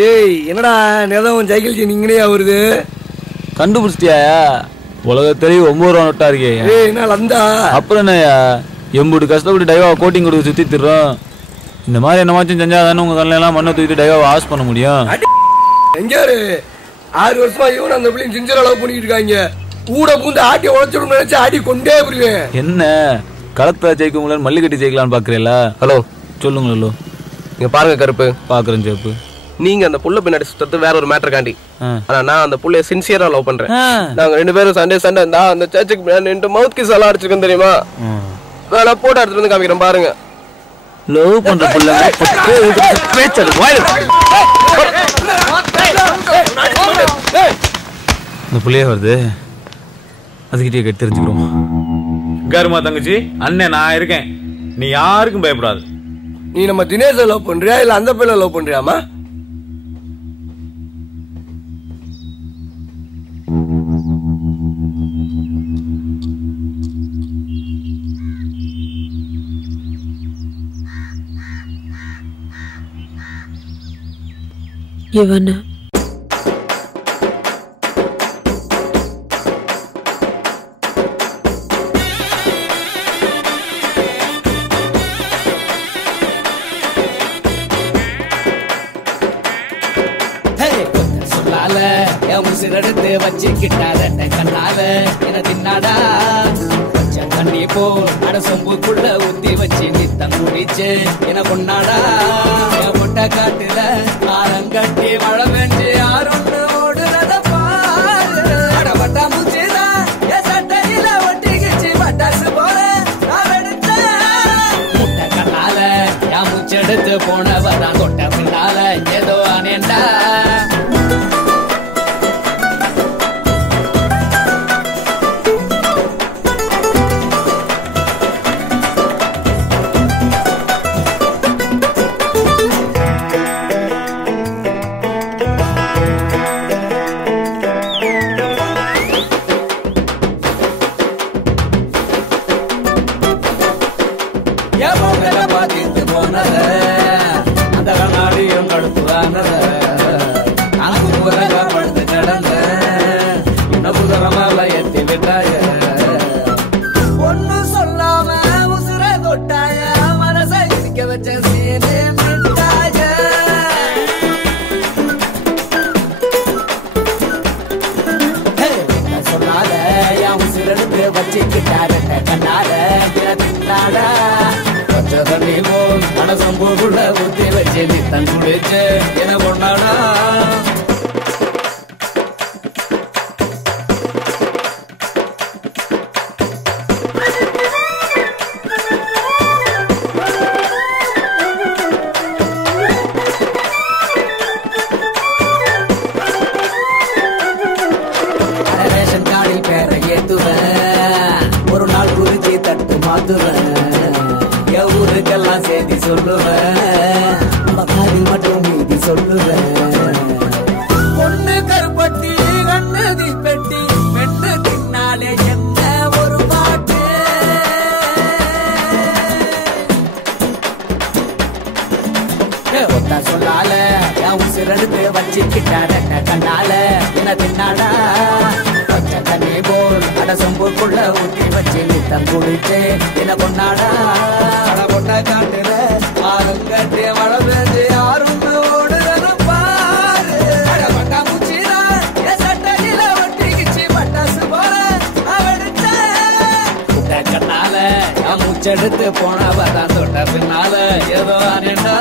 ஏய் என்னடா நேரம் சைக்கிள் நீங்களே வருது கண்டுபிடிச்சிட்டியா? உலகத்திலேயே 9 ரூபா நோட்டா இருக்கே. ஏய் என்ன லந்தா? அப்புறம் என்னய்யா எம்பூட்டு கஷ்டப்பட்டு டைவா கோட்டிங் கொடுத்து சுற்றி திடுறோம். இந்த மாதிரி என்னமாச்சும் செஞ்சா தானே உங்கள் கல்லையெல்லாம் மண்ணை தூக்கிட்டு டைவாவை வாஷ் பண்ண முடியும். எங்கேயாரு 6 வருஷமா இவன் அந்த பிள்ளைங்க சிஞ்சர் அளவு பண்ணிட்டு இருக்காங்க. கூட பூந்து ஆட்டி உழைச்சிடும் நினைச்சு ஆடி கொண்டே போயிருவேன். என்ன களத்தை ஜெயிக்க முடியல மல்லிகட்டி ஜெயிக்கலான்னு பார்க்குறீங்களா? ஹலோ சொல்லுங்க ஹலோ. இங்க பாருங்க கருப்பு, பார்க்குறேன் சேப்பு. நீங்க அந்த புள்ள பின்னாடி சுத்தது வேற ஒரு மேட்டர் காண்டி. ஆனா நான் அந்த புள்ளைய சின்சியரா லவ் பண்றேன். நாங்க 2 பேரும் சண்டே நான் அந்த சர்ச்சுக்கு பின்னாடி மவுத் கிஸ் எல்லாம் அடிச்சிருக்கேன் தெரியுமா? வேணா போட்டோ எடுத்துட்டு வந்து காமிக்கிறேன் பாருங்க. லவ் பண்ற புள்ள இந்த புள்ளையே வருது. அதுக்கிட்டே கட்டி தெரிஞ்சுக்கிறோம். கருமா தங்கச்சி, அண்ணன் நான் இருக்கேன், நீ யாருக்கும் பயப்படாது. நீ நம்ம தினேஷ லவ் பண்றியா இல்ல அந்த பிள்ளை லவ் பண்றியாமா? இவன சொல்லால என் உசிரெடுத்து வச்சுக்கிட்டார கண்ணால என தின்னாடா பச்சை தண்ணி போல் அட சொம்புக்குள்ள ஊத்தி வச்சு நித்தம் குடிச்சு என கொண்டாடா என் முட்டை காட்டுல ஆரங்கட்டி மழை பெஞ்சு யாருன்னு ஓடுறத பாரு. அடப்பட்டா மூச்சுதா என் சட்டையில ஒட்டிக்கிச்சு பட்டாசு போல நான் எடுத்தேன். முட்டை கண்ணால என் மூச்செடுத்து போனவதான் கொட்ட பின்னால ஏதோ அனேண்டா. அந்த கண்ணாடியும் கடுப்புதானத அங்கு புறக படுத்து கிடந்த இன்னும் புதரமால எத்தி விட்டாய. ஒண்ணு சொல்லாம உசுர தொட்டாய மனசை இடிக்க வச்ச சீனே மிட்டாய. சொன்னால என் உசுரெடுத்து வச்சுக்கிட்டாரு கண்ணால தின்னாடா. தண்ணி போல் மனசம்பூக்குள்ள ஊத்தி வச்சு நீ தன் குடிச்சு என கொண்டாடா. ரேஷன் கார்டில் பேரை ஏத்துவேன், ஒரு நாள் குறிச்சி தட்டு மாத்துவேன். ஊருக்கெல்லாம் செய்தி சொல்லுவேன், காதில் மட்டும் மீதி சொல்லுவேன். பொண்ணு கருப்பட்டி கண்ணு தீப்பெட்டி பெண்ணு தின்னாலே என்ன ஒரு பாட்டு. ஒத்தா சொல்லால என் உசிரெடுத்து வச்சுக்கிட்டார கண்ணால என்ன தின்னாடா. பச்சை தண்ணி போல் அட சொம்புக்குள்ள ஊத்தி வச்சு நித்தம் குடிச்சு என்ன கொண்டாடா. கொண்ட காட்டுல ஆறுங்கட்டி மழை பெஞ்சு யாருன்னு ஓடுறது பாரு. பட்டா மூச்சினா என் சட்டையில ஒட்டிக்கிச்சு பட்டாசு போல அவடுத்த. முட்டை கண்ணால என் மூச்செடுத்து போனவதான் தொட்ட பின்னால ஏதோ அனேண்டா.